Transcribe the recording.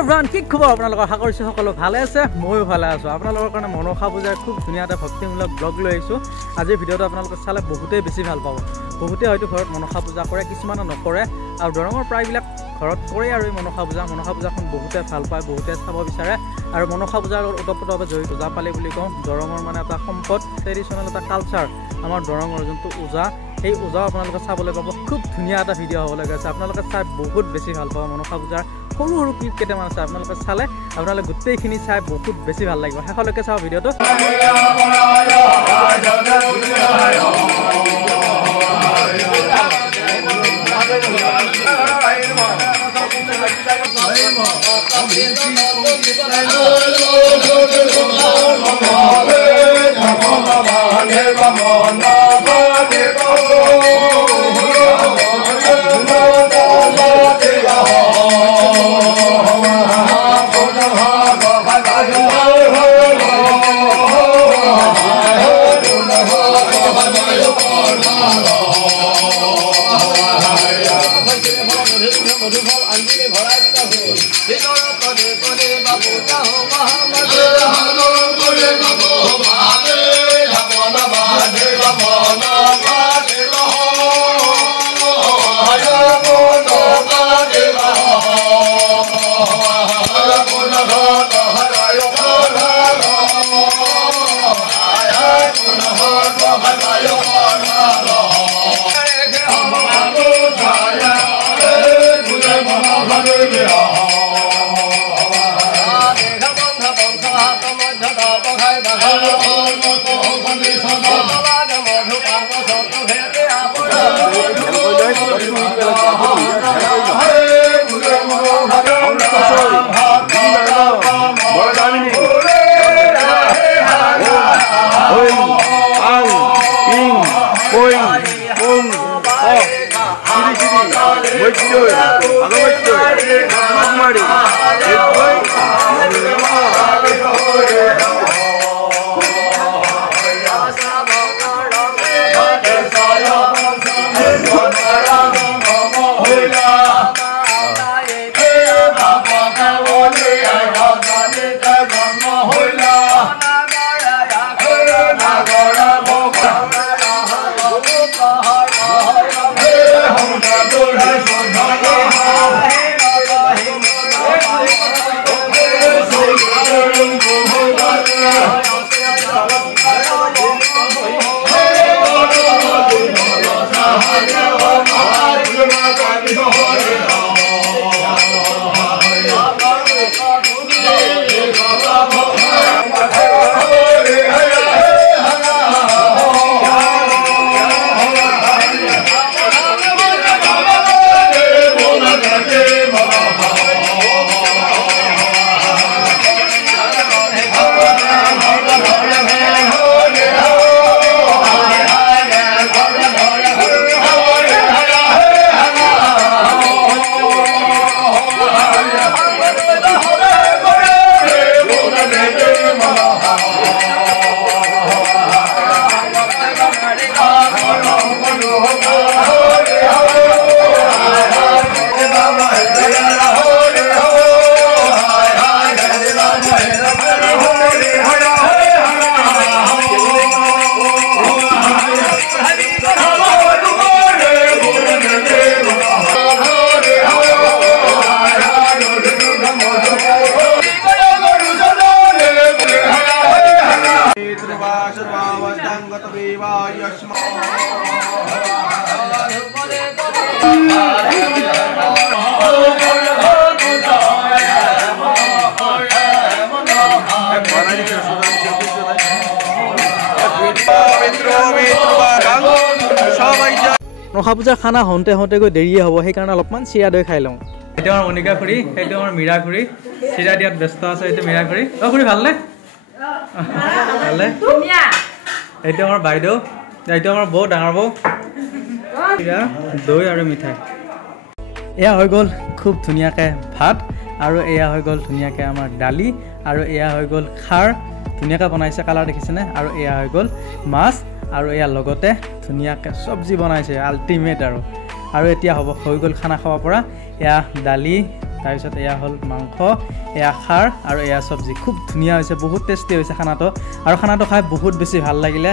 Everyone কি খবৰ আপোনালোকৰ আশা কৰিছোঁ সকলো ভালে আছে ময়ো ভালে আছোঁ আপোনালোকৰ কাৰণে মনসা পূজাৰ খুব ধুনীয়া এটা ভক্তিমূলক ব্লগ লৈ আহিছোঁ আজিৰ ভিডিঅ'টো আপোনালোকে চালে বহুতেই বেছি ভাল পাব বহুতে হয়তো ঘৰত মনসা পূজা কৰে কিছুমানে নকৰে আৰু দৰঙৰ প্ৰায়বিলাক ঘৰত কৰে আৰু এই মনসা পূজাখন বহুতে ভাল পায় বহুতে চাব বিচাৰে আৰু মনসা পূজাৰ ওতপ্ৰোতভাৱে জড়িত ওজাপালি বুলি কওঁ দৰঙৰ মানে এটা সম্পদ ট্ৰেডিশ্যনেল এটা কালচাৰ আমাৰ দৰঙৰ যোনটো ওজা সেই ওজাও আপোনালোকে চাবলৈ পাব খুব ধুনীয়া এটা ভিডিঅ' হ'বলৈ গৈছে আপোনালোকে চাই বহুত বেছি ভাল পাব মনসা পূজাৰ সৰু সৰু ক্লিপ কেইটামান আছে আপোনালোকে চালে আপোনালোকে গোটেইখিনি চাই বহুত বেছি ভাল লাগিব শেষলৈকে চাওঁ ভিডিঅ'টো মনসা পূজাৰ খানা হওঁতে গৈ দেৰিয়ে হ'ব সেইকাৰণে অলপমান চিৰা দৈ খাই লওঁ এইটো আমাৰ মণিকা খুৰী সেইটো আমাৰ মীৰা খুৰী চিৰা দিয়াত ব্যস্ত আছে এইটো মীৰা খুৰী খুৰী ভালনে ভালে এইটো আমাৰ বাইদেউ এইটো আমাৰ বৌ ডাঙৰ বৌ চিৰা দৈ আৰু মিঠাই এয়া হৈ গ'ল খুব ধুনীয়াকৈ ভাত আৰু এয়া হৈ গ'ল ধুনীয়াকৈ আমাৰ দালি আৰু এয়া হৈ গ'ল খাৰ ধুনীয়াকৈ বনাইছে কালাৰ দেখিছেনে আৰু এয়া হৈ গ'ল মাছ আৰু ইয়াৰ লগতে ধুনীয়াকৈ চব্জি বনাইছে আল্টিমেট আৰু এতিয়া হ'ব হৈ গ'ল খানা খাব পৰা এয়া দালি তাৰপিছত এয়া হ'ল মাংস, এয়া খাৰ আৰু এয়া চব্জি। খুব ধুনীয়া হৈছে, বহুত টেষ্টি হৈছে খানাটো, আৰু খানাটো খাই বহুত বেছি ভাল লাগিলে।